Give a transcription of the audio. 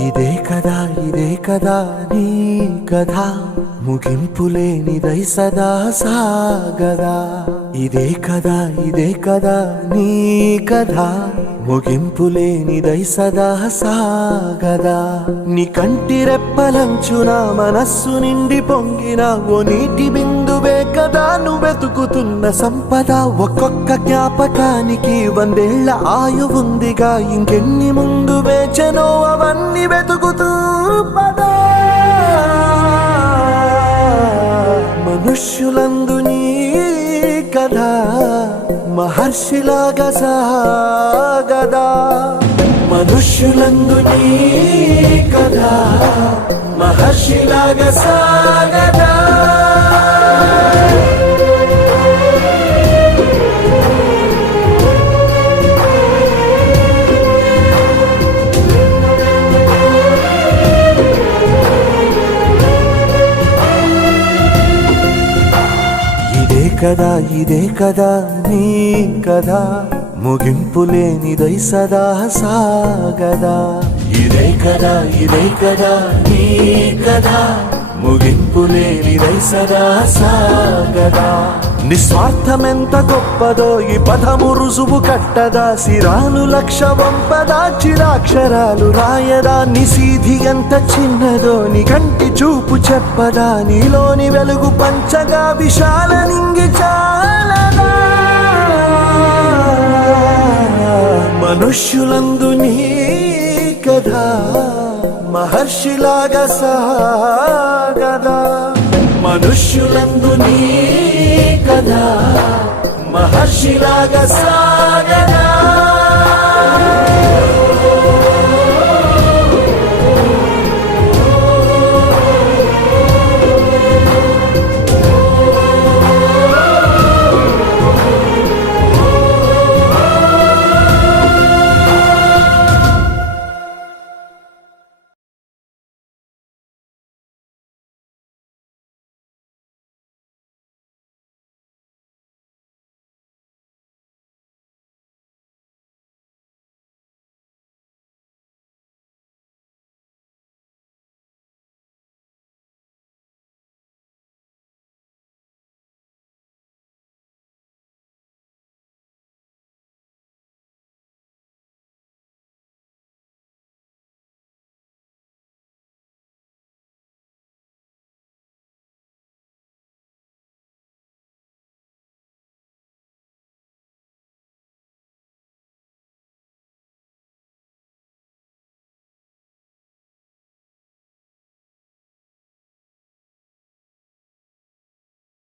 ఇదే కదా నీ కథ ముగింపులేనిదై సదా సాగదా. ఇదే కదా నీ కథ ముగింపులేనిదై సదా సాగదా. నీ కంటి రెప్పలంచున మనస్సు నిండి పొంగిన ఓ నీటి బిందువే కదా నువ్వెతుకుతున్న సంపద. ఒక్కొక్క జ్ఞాపకానికి 100 ఏళ్ల ఆయువుందిగా, ఇంకెన్ని ముందు వేచనో అవన్నీ వెతుకుతూ పదా. మనుష్యులందు నీ కథ మహర్షిలాగా సాగదా. మనుష్యులందు నీ కథ మహర్షిలాగా సాగదా. ఇదే కదా నీ కథ ముగింపులేనిదై సదా సాగదా. ఇదే కదా నీ కథ ముగింపులేనిదై సదా సాగదా. నిస్వార్థమెంత గొప్పదో ఈ పదము రుజువు కట్టదా. సిరాలు లక్ష వంపదా, చిరాక్షరాలు రాయదా. నిశీధి ఎంత చిన్నదో నీ కంటి చూపు చెప్పదా. నీలోని వెలుగు పంచగా విశాల నింగి చాలదా. మనుష్యులందు నీ కథ మహర్షిలాగా సాగదా. మనుష్యులందు నీ కథ మహర్షిలాగా సాగదా.